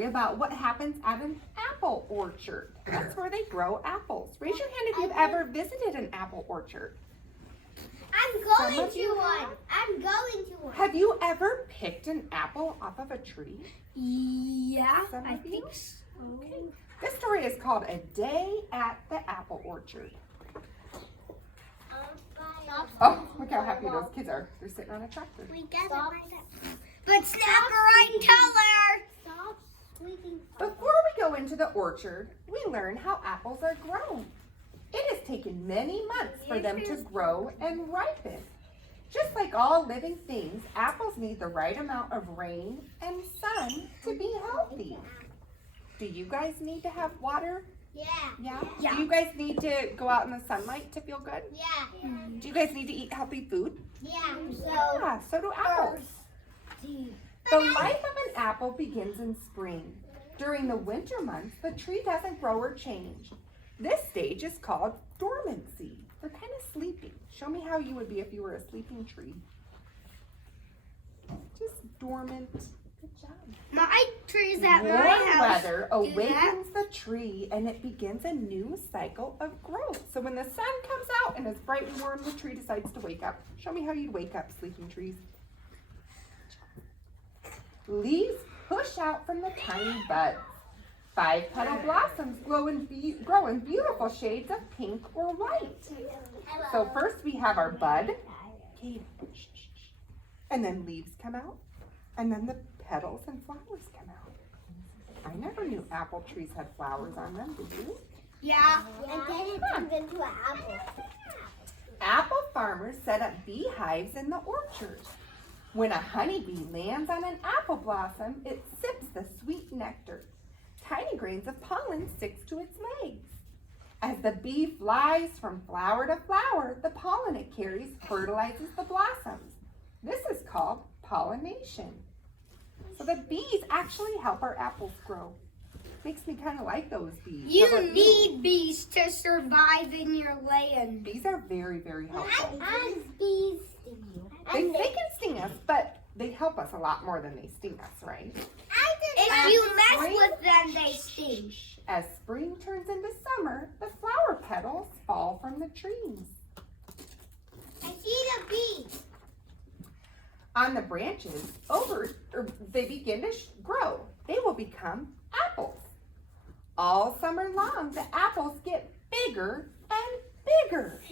story about what happens at an apple orchard. That's where they grow apples. Raise your hand if you've ever visited an apple orchard. I'm going to one. I'm going to one. Have you ever picked an apple off of a tree? Yeah, Some I of you? think so. Okay. This story is called A Day at the Apple Orchard. Oh, look how happy those kids are. They're sitting on a tractor. We got it right up. But snap her right and tell her. Stop squeaking. Before we go into the orchard, we learn how apples are grown. It has taken many months for them to grow and ripen. Just like all living things, apples need the right amount of rain and sun to be healthy. Do you guys need to have water? Yeah. Yeah? Do you guys need to go out in the sunlight to feel good? Yeah. Do you guys need to eat healthy food? Yeah. Yeah, so do apples. The life of an apple begins in spring. During the winter months, the tree doesn't grow or change. This stage is called dormancy. They're kind of sleeping. Show me how you would be if you were a sleeping tree. Just dormant. Good job. My trees at my Warm house. weather awakens the tree and it begins a new cycle of growth. So when the sun comes out and it's bright and warm, the tree decides to wake up. Show me how you'd wake up, sleeping trees. Leaves push out from the tiny buds. 5-petal blossoms grow in beautiful shades of pink or white. So first we have our bud, and then leaves come out, and then the petals and flowers come out. I never knew apple trees had flowers on them, did you? Yeah. And then it turns into an apple. Apple farmers set up beehives in the orchard. When a honeybee lands on an apple blossom, it sips the sweet nectar. Tiny grains of pollen sticks to its legs. As the bee flies from flower to flower, the pollen it carries fertilizes the blossoms. This is called pollination. So the bees actually help our apples grow. Makes me kind of like those bees. How You about need bees to survive in your land. Bees are very, very helpful. And bees sting you. They can sting us, but they help us a lot more than they sting us, right? If you mess with them, they sting. As spring turns into summer, the flower petals fall from the trees. I see the bees. On the branches, they begin to grow. They will become apples. All summer long, the apples get bigger and bigger.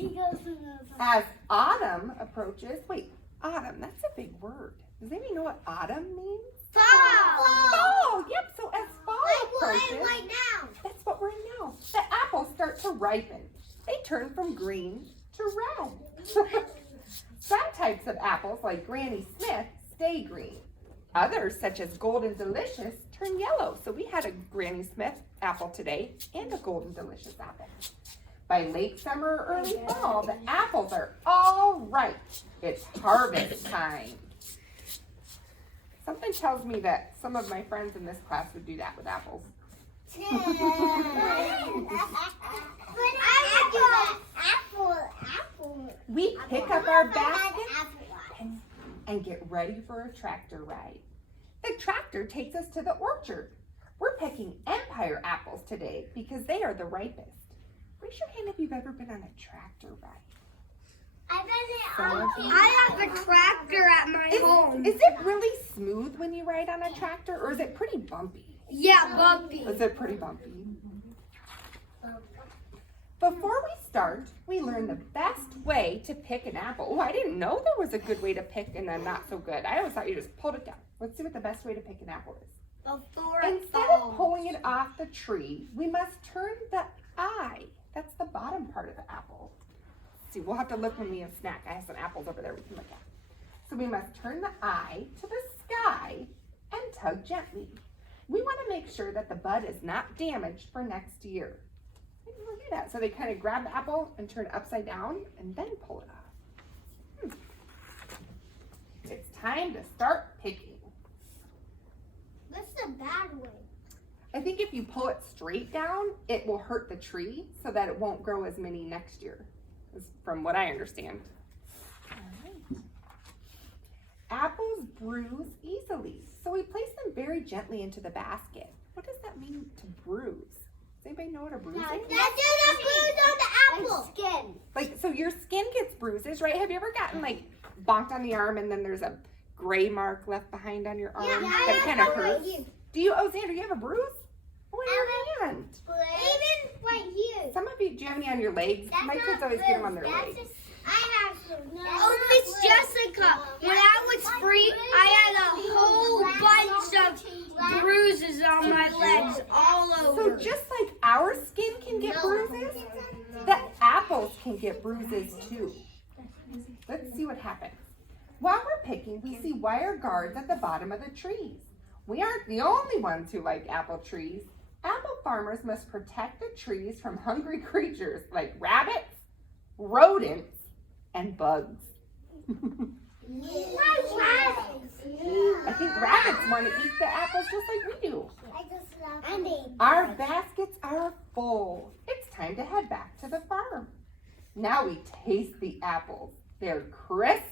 As autumn approaches, autumn, that's a big word. Does anybody know what autumn means? Fall. Yep, so as fall approaches, Right now. that's what we're in now. The apples start to ripen. They turn from green to red. Some types of apples, like Granny Smith, stay green. Others, such as Golden Delicious, turn yellow. So we had a Granny Smith apple today and a Golden Delicious apple. By late summer or early fall, the apples are all ripe. It's harvest time. Something tells me that some of my friends in this class would do that with apples. We pick up our basket and get ready for a tractor ride. The tractor takes us to the orchard. We're picking Empire apples today because they are the ripest. Raise your hand if you've ever been on a tractor ride. I have a tractor at my home. Is it really smooth when you ride on a tractor, or is it pretty bumpy? Yeah, bumpy. Is it pretty bumpy? Before we start, we learn the best way to pick an apple. Oh, I didn't know there was a good way to pick and a not so good. I always thought you just pulled it down. Let's see what the best way to pick an apple is. Instead of pulling it off the tree, we must turn the eye. That's the bottom part of the apple. See, we'll have to look when we have snack. I have some apples over there we can look at. So we must turn the eye to the sky and tug gently. We want to make sure that the bud is not damaged for next year. Look at that. So they kind of grab the apple and turn it upside down and then pull it off. It's time to start picking. That's a bad way. I think if you pull it straight down, it will hurt the tree so that it won't grow as many next year, is from what I understand. All right. Apples bruise easily, so we place them very gently into the basket. does that mean to bruise? Does anybody know what a bruise is? That's just a bruise on the apple. Skin. Like, so your skin gets bruises, right? Have you ever gotten like bonked on the arm and then there's a gray mark left behind on your arm that kind of hurts? Do you, oh, Xander, you have a bruise? Oh, in your hand. Even right here. Some of you, do you have any on your legs? My kids always get them on their legs. I have some. Oh, Miss Jessica, when I was free, I had a whole bunch of bruises on my legs all So over. just like our skin can get bruises, the apples can get bruises too. Let's see what happens. While we're picking, we see wire guards at the bottom of the trees. We aren't the only ones who like apple trees. Apple farmers must protect the trees from hungry creatures like rabbits, rodents, and bugs. I think rabbits want to eat the apples just like we do. Our baskets are full. It's time to head back to the farm. Now we taste the apples. They're crisp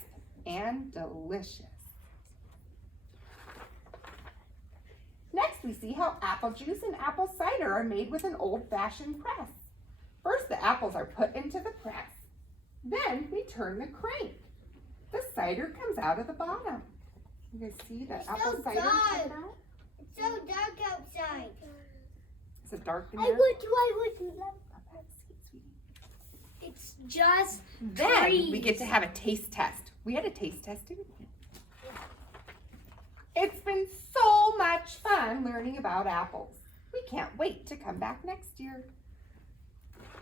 and delicious. Next, we see how apple juice and apple cider are made with an old-fashioned press. First, the apples are put into the press. Then we turn the crank. The cider comes out of the bottom. You guys see the apple cider coming out? It's so dark outside. Is it dark in I there? would. It's just Then we trees. get to have a taste test. We had a taste test, didn't we? It's been so much fun learning about apples. We can't wait to come back next year.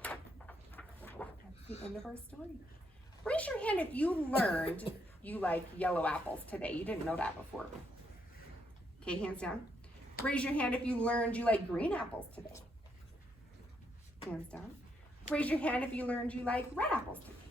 That's the end of our story. Raise your hand if you learned you like yellow apples today. You didn't know that before. Okay, hands down. Raise your hand if you learned you like green apples today. Hands down. Raise your hand if you learned you like red apples today.